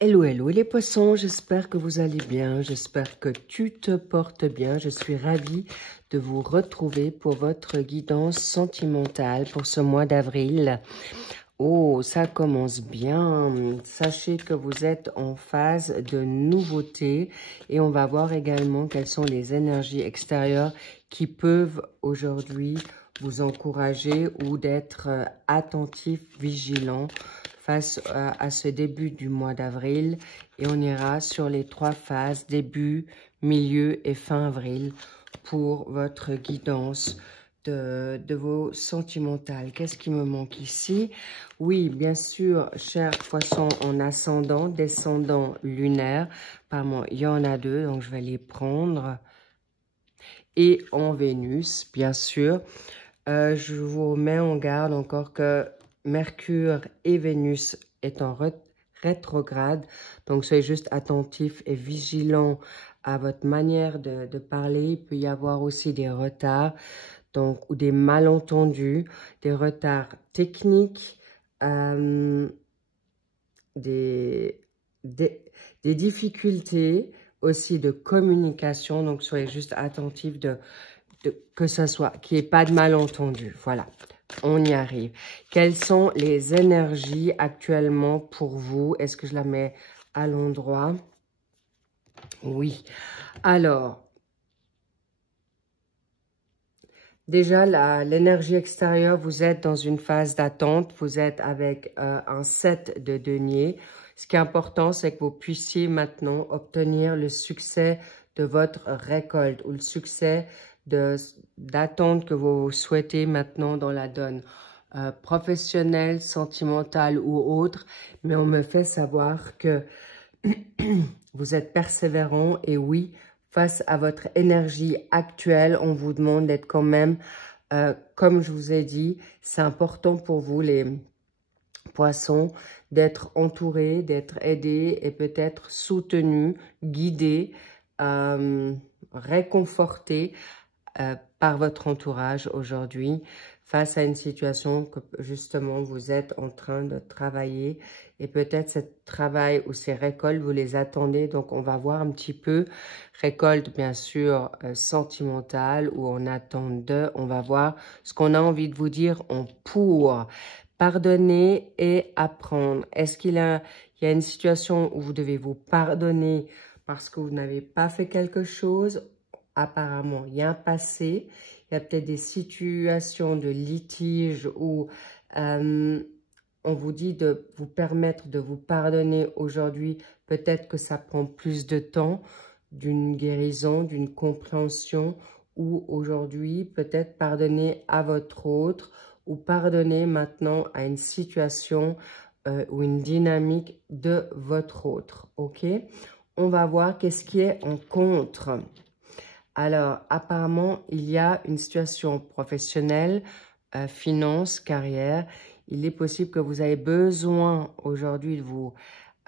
Hello, hello les poissons, j'espère que vous allez bien, j'espère que tu te portes bien. Je suis ravie de vous retrouver pour votre guidance sentimentale pour ce mois d'avril. Oh, ça commence bien. Sachez que vous êtes en phase de nouveauté et on va voir également quelles sont les énergies extérieures qui peuvent aujourd'hui vous encourager ou d'être attentif, vigilant face à ce début du mois d'avril. Et on ira sur les 3 phases, début, milieu et fin avril pour votre guidance de vos sentimentales. Qu'est-ce qui me manque ici? Oui, bien sûr, chers poissons en ascendant, descendant, lunaire. Pardon, il y en a 2, donc je vais les prendre. Et en Vénus, bien sûr. Je vous mets en garde encore que Mercure et Vénus est en rétrograde. Donc, soyez juste attentifs et vigilants à votre manière de parler. Il peut y avoir aussi des retards, donc, ou des malentendus, des retards techniques, des difficultés aussi de communication. Donc, soyez juste attentifs que ça soit, qu'il n'y ait pas de malentendu. Voilà, on y arrive. Quelles sont les énergies actuellement pour vous? Est-ce que je la mets à l'endroit? Oui. Alors, déjà, l'énergie extérieure, vous êtes dans une phase d'attente. Vous êtes avec un 7 de denier. Ce qui est important, c'est que vous puissiez maintenant obtenir le succès de votre récolte ou le succès d'attente que vous souhaitez maintenant dans la donne professionnelle, sentimentale ou autre. Mais on me fait savoir que vous êtes persévérant et oui, face à votre énergie actuelle, on vous demande d'être quand même, comme je vous ai dit, c'est important pour vous les poissons, d'être entourés, d'être aidés et peut-être soutenus, guidés, réconfortés par votre entourage aujourd'hui face à une situation que justement vous êtes en train de travailler et peut-être ce travail ou ces récoltes, vous les attendez. Donc, on va voir un petit peu récolte, bien sûr, sentimentale ou en attente de. On va voir ce qu'on a envie de vous dire en pour. Pardonner et apprendre. Est-ce qu'il y a une situation où vous devez vous pardonner parce que vous n'avez pas fait quelque chose? Apparemment, il y a un passé, il y a peut-être des situations de litige où on vous dit de vous permettre de vous pardonner aujourd'hui. Peut-être que ça prend plus de temps, d'une guérison, d'une compréhension, ou aujourd'hui, peut-être pardonner à votre autre, ou pardonner maintenant à une situation ou une dynamique de votre autre, ok? On va voir qu'est-ce qui est en contre. Alors, apparemment, il y a une situation professionnelle, finance, carrière. Il est possible que vous ayez besoin aujourd'hui de vous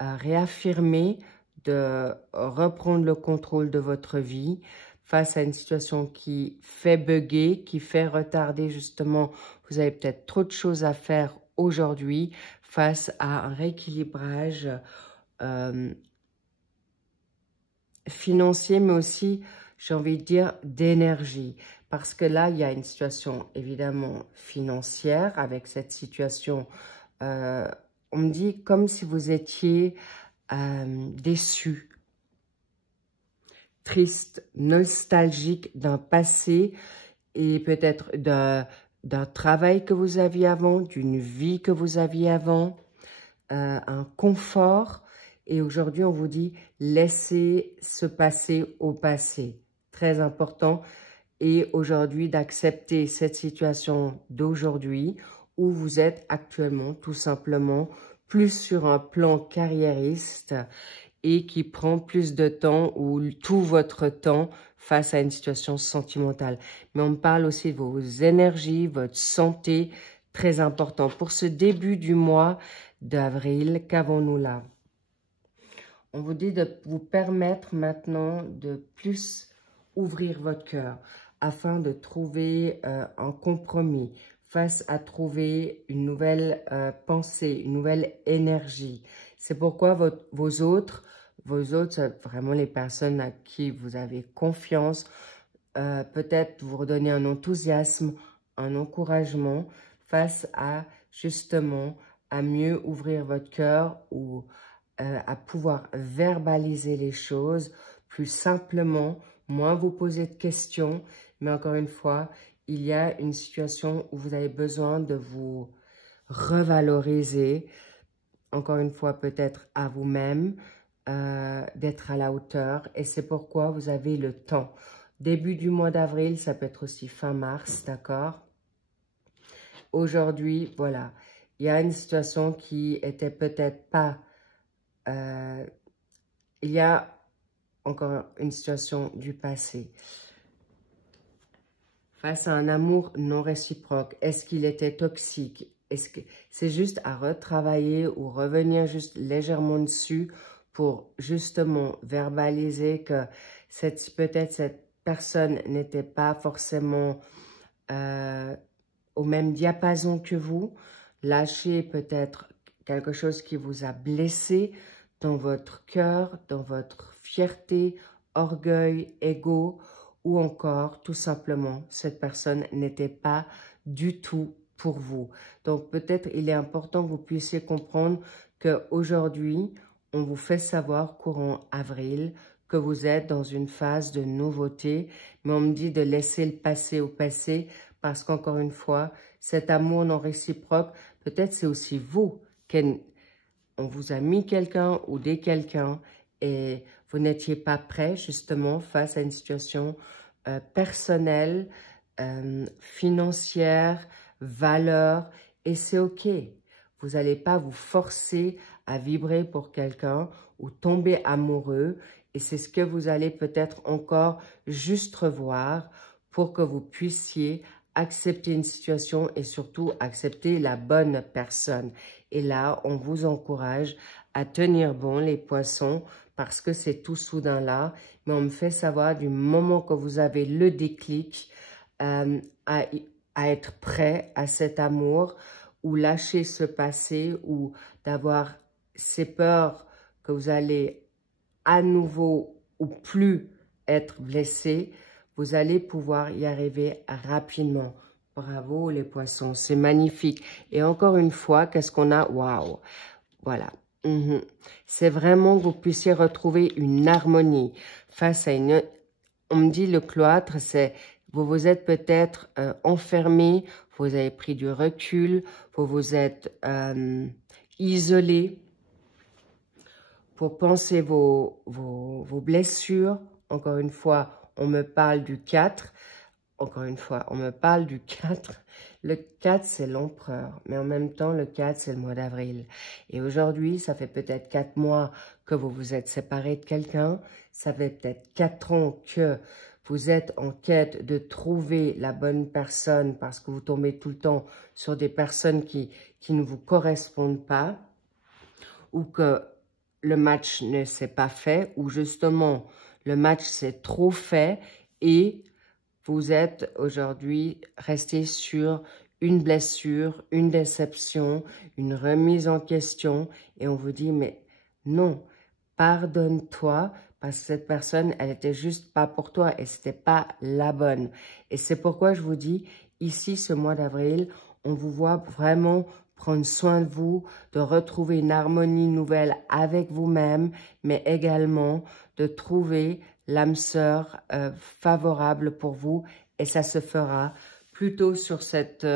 réaffirmer, de reprendre le contrôle de votre vie face à une situation qui fait bugger, qui fait retarder justement. Vous avez peut-être trop de choses à faire aujourd'hui face à un rééquilibrage financier, mais aussi, j'ai envie de dire, d'énergie. Parce que là, il y a une situation évidemment financière avec cette situation. On me dit comme si vous étiez déçu, triste, nostalgique d'un passé et peut-être d'un travail que vous aviez avant, d'une vie que vous aviez avant, un confort. Et aujourd'hui, on vous dit, laissez se passer au passé. Très important. Et aujourd'hui, d'accepter cette situation d'aujourd'hui où vous êtes actuellement, tout simplement, plus sur un plan carriériste et qui prend plus de temps ou tout votre temps face à une situation sentimentale. Mais on parle aussi de vos énergies, votre santé, très important. Pour ce début du mois d'avril, qu'avons-nous là? On vous dit de vous permettre maintenant de plus ouvrir votre cœur afin de trouver un compromis, face à trouver une nouvelle pensée, une nouvelle énergie. C'est pourquoi vos autres, c'est vraiment les personnes à qui vous avez confiance, peut-être vous redonner un enthousiasme, un encouragement face à, justement, à mieux ouvrir votre cœur ou à pouvoir verbaliser les choses plus simplement, moins vous poser de questions. Mais encore une fois, il y a une situation où vous avez besoin de vous revaloriser, encore une fois peut-être à vous-même, d'être à la hauteur. Et c'est pourquoi vous avez le temps. Début du mois d'avril, ça peut être aussi fin mars, d'accord? Aujourd'hui, voilà, il y a une situation qui était peut-être pas... il y a encore une situation du passé. Face à un amour non réciproque, est-ce qu'il était toxique? Est-ce que c'est juste à retravailler ou revenir juste légèrement dessus pour justement verbaliser que peut-être cette personne n'était pas forcément au même diapason que vous, lâcher peut-être quelque chose qui vous a blessé dans votre cœur, dans votre fierté, orgueil, ego, ou encore tout simplement cette personne n'était pas du tout pour vous. Donc peut-être il est important que vous puissiez comprendre qu'aujourd'hui, on vous fait savoir courant avril que vous êtes dans une phase de nouveauté, mais on me dit de laisser le passé au passé parce qu'encore une fois, cet amour non réciproque, peut-être c'est aussi vous on vous a mis quelqu'un ou des quelqu'un et vous n'étiez pas prêt justement face à une situation personnelle, financière, valeur, et c'est ok. Vous n'allez pas vous forcer à vibrer pour quelqu'un ou tomber amoureux et c'est ce que vous allez peut-être encore juste revoir pour que vous puissiez accepter une situation et surtout accepter la bonne personne. Et là, on vous encourage à tenir bon les poissons parce que c'est tout soudain là. Mais on me fait savoir du moment que vous avez le déclic à être prêt à cet amour ou lâcher ce passé ou d'avoir ces peurs que vous allez à nouveau ou plus être blessé, vous allez pouvoir y arriver rapidement. Bravo les poissons, c'est magnifique. Et encore une fois, qu'est-ce qu'on a? Waouh! Voilà. C'est vraiment que vous puissiez retrouver une harmonie face à une... On me dit le cloître, c'est... Vous vous êtes peut-être enfermé, vous avez pris du recul, vous vous êtes isolé pour penser vos blessures. Encore une fois, on me parle du 4. Encore une fois, on me parle du 4. Le 4, c'est l'empereur. Mais en même temps, le 4, c'est le mois d'avril. Et aujourd'hui, ça fait peut-être 4 mois que vous vous êtes séparé de quelqu'un. Ça fait peut-être 4 ans que vous êtes en quête de trouver la bonne personne parce que vous tombez tout le temps sur des personnes qui ne vous correspondent pas ou que le match ne s'est pas fait ou justement le match s'est trop fait et vous êtes aujourd'hui resté sur une blessure, une déception, une remise en question et on vous dit mais non, pardonne-toi parce que cette personne, elle était juste pas pour toi et c'était pas la bonne. Et c'est pourquoi je vous dis, ici ce mois d'avril, on vous voit vraiment prendre soin de vous, de retrouver une harmonie nouvelle avec vous-même, mais également de trouver l'âme sœur favorable pour vous. Et ça se fera plutôt sur cette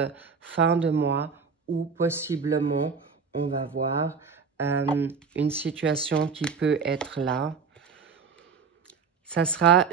fin de mois où possiblement on va voir une situation qui peut être là. Ça sera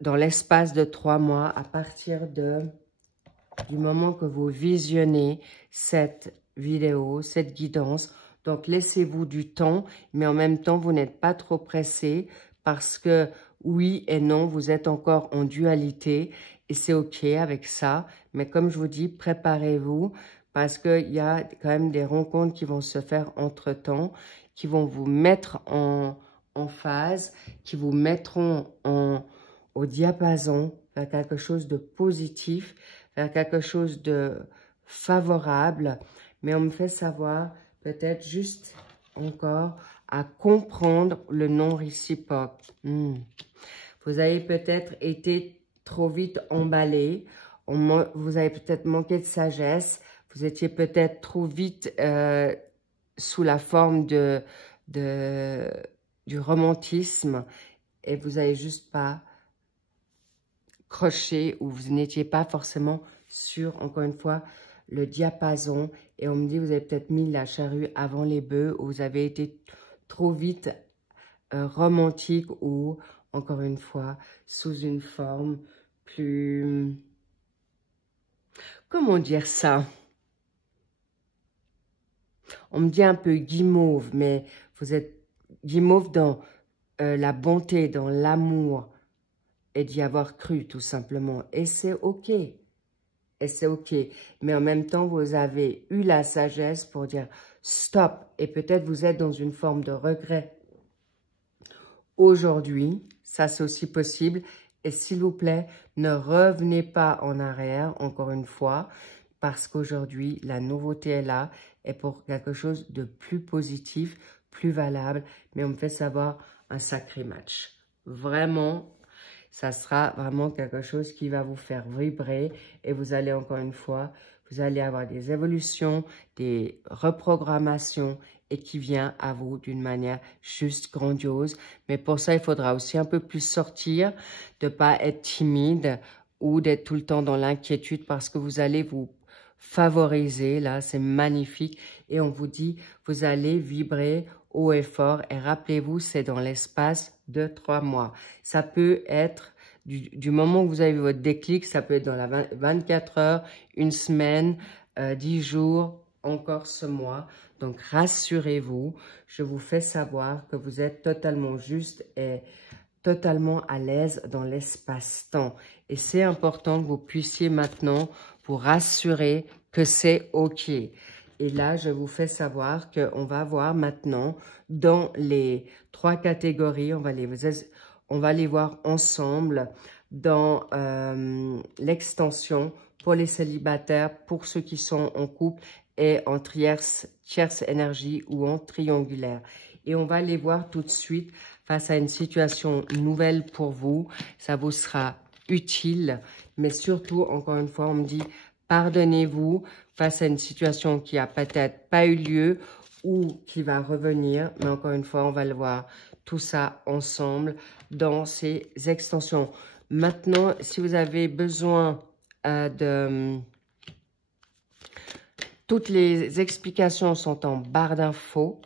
dans l'espace de 3 mois à partir du moment que vous visionnez cette vidéo, cette guidance. Donc, laissez-vous du temps, mais en même temps, vous n'êtes pas trop pressé parce que oui et non, vous êtes encore en dualité et c'est OK avec ça. Mais comme je vous dis, préparez-vous parce qu'il y a quand même des rencontres qui vont se faire entre-temps, qui vont vous mettre en phase, qui vous mettront au diapason vers quelque chose de positif, vers quelque chose de favorable. Mais on me fait savoir peut-être juste encore à comprendre le non réciproque. Vous avez peut-être été trop vite emballé. Vous avez peut-être manqué de sagesse. Vous étiez peut-être trop vite sous la forme du romantisme et vous n'avez juste pas croché ou vous n'étiez pas forcément sur, encore une fois, le diapason. Et on me dit, vous avez peut-être mis la charrue avant les bœufs ou vous avez été trop vite romantique ou, encore une fois, sous une forme plus... Comment dire ça? On me dit un peu guimauve, mais vous êtes guimauve dans la bonté, dans l'amour et d'y avoir cru, tout simplement. Et c'est OK. Et c'est OK. Mais en même temps, vous avez eu la sagesse pour dire stop. Et peut-être vous êtes dans une forme de regret. Aujourd'hui, ça c'est aussi possible. Et s'il vous plaît, ne revenez pas en arrière, encore une fois, parce qu'aujourd'hui, la nouveauté est là et pour quelque chose de plus positif, plus valable. Mais on me fait savoir un sacré match. Vraiment, ça sera vraiment quelque chose qui va vous faire vibrer et vous allez, encore une fois, vous allez avoir des évolutions, des reprogrammations et qui vient à vous d'une manière juste grandiose. Mais pour ça, il faudra aussi un peu plus sortir, de ne pas être timide ou d'être tout le temps dans l'inquiétude parce que vous allez vous favoriser. Là, c'est magnifique. Et on vous dit, vous allez vibrer haut et fort. Et rappelez-vous, c'est dans l'espace de 3 mois. Ça peut être du moment où vous avez votre déclic, ça peut être dans la 24 heures, une semaine, 10 jours, encore ce mois. Donc, rassurez-vous, je vous fais savoir que vous êtes totalement juste et totalement à l'aise dans l'espace-temps. Et c'est important que vous puissiez maintenant vous rassurer que c'est OK. Et là, je vous fais savoir qu'on va voir maintenant dans les 3 catégories, on va les voir ensemble dans l'extension pour les célibataires, pour ceux qui sont en couple et en tierce énergie ou en triangulaire. Et on va les voir tout de suite face à une situation nouvelle pour vous. Ça vous sera utile, mais surtout, encore une fois, on me dit, pardonnez-vous face à une situation qui a peut-être pas eu lieu ou qui va revenir. Mais encore une fois, on va le voir tout ça ensemble dans ces extensions. Maintenant, si vous avez besoin de... Toutes les explications sont en barre d'infos,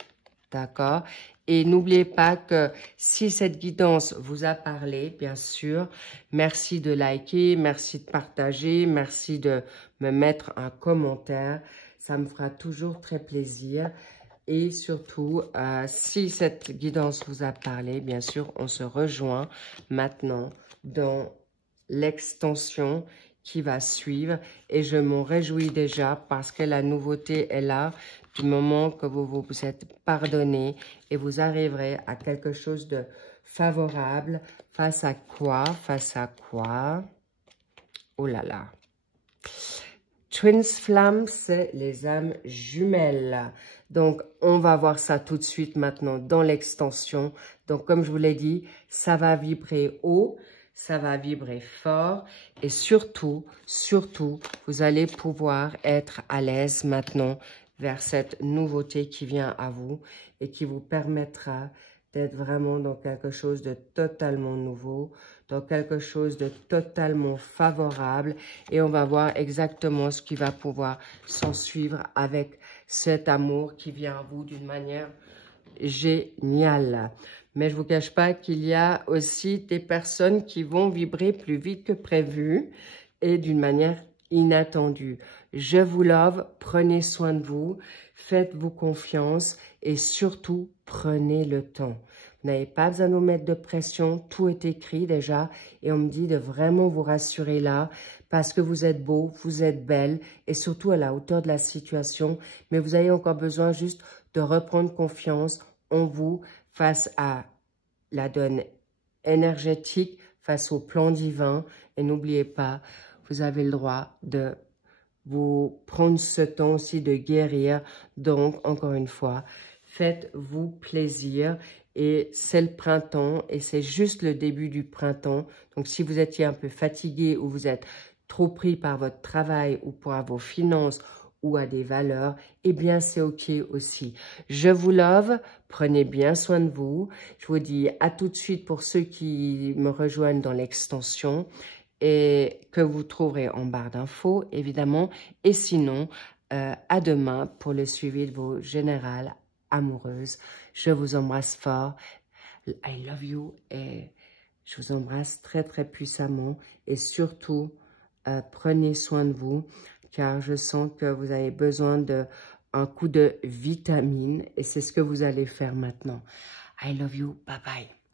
d'accord? Et n'oubliez pas que si cette guidance vous a parlé, bien sûr, merci de liker, merci de partager, merci de me mettre un commentaire. Ça me fera toujours très plaisir. Et surtout, si cette guidance vous a parlé, bien sûr, on se rejoint maintenant dans l'extension qui va suivre. Et je m'en réjouis déjà parce que la nouveauté est là du moment que vous vous êtes pardonné et vous arriverez à quelque chose de favorable. Face à quoi? Face à quoi? Oh là là. Twins Flamme, c'est les âmes jumelles. Donc, on va voir ça tout de suite maintenant dans l'extension. Donc, comme je vous l'ai dit, ça va vibrer haut, ça va vibrer fort. Et surtout, vous allez pouvoir être à l'aise maintenant vers cette nouveauté qui vient à vous et qui vous permettra d'être vraiment dans quelque chose de totalement nouveau, dans quelque chose de totalement favorable. Et on va voir exactement ce qui va pouvoir s'en suivre avec cet amour qui vient à vous d'une manière géniale. Mais je ne vous cache pas qu'il y a aussi des personnes qui vont vibrer plus vite que prévu et d'une manière inattendue. Je vous love, prenez soin de vous, faites-vous confiance et surtout, prenez le temps. Vous n'avez pas besoin de vous mettre de pression, tout est écrit déjà et on me dit de vraiment vous rassurer là parce que vous êtes beau, vous êtes belle et surtout à la hauteur de la situation. Mais vous avez encore besoin juste de reprendre confiance en vous face à la donne énergétique, face au plan divin. Et n'oubliez pas, vous avez le droit de vous prendre ce temps aussi de guérir. Donc, encore une fois, faites-vous plaisir. Et c'est le printemps et c'est juste le début du printemps. Donc, si vous étiez un peu fatigué ou vous êtes trop pris par votre travail ou par vos finances ou à des valeurs, eh bien, c'est OK aussi. Je vous love. Prenez bien soin de vous. Je vous dis à tout de suite pour ceux qui me rejoignent dans l'extension et que vous trouverez en barre d'infos, évidemment. Et sinon, à demain pour le suivi de vos générales amoureuses. Je vous embrasse fort. I love you et je vous embrasse très, très puissamment. Et surtout, prenez soin de vous car je sens que vous avez besoin d'un coup de vitamine et c'est ce que vous allez faire maintenant. I love you. Bye bye.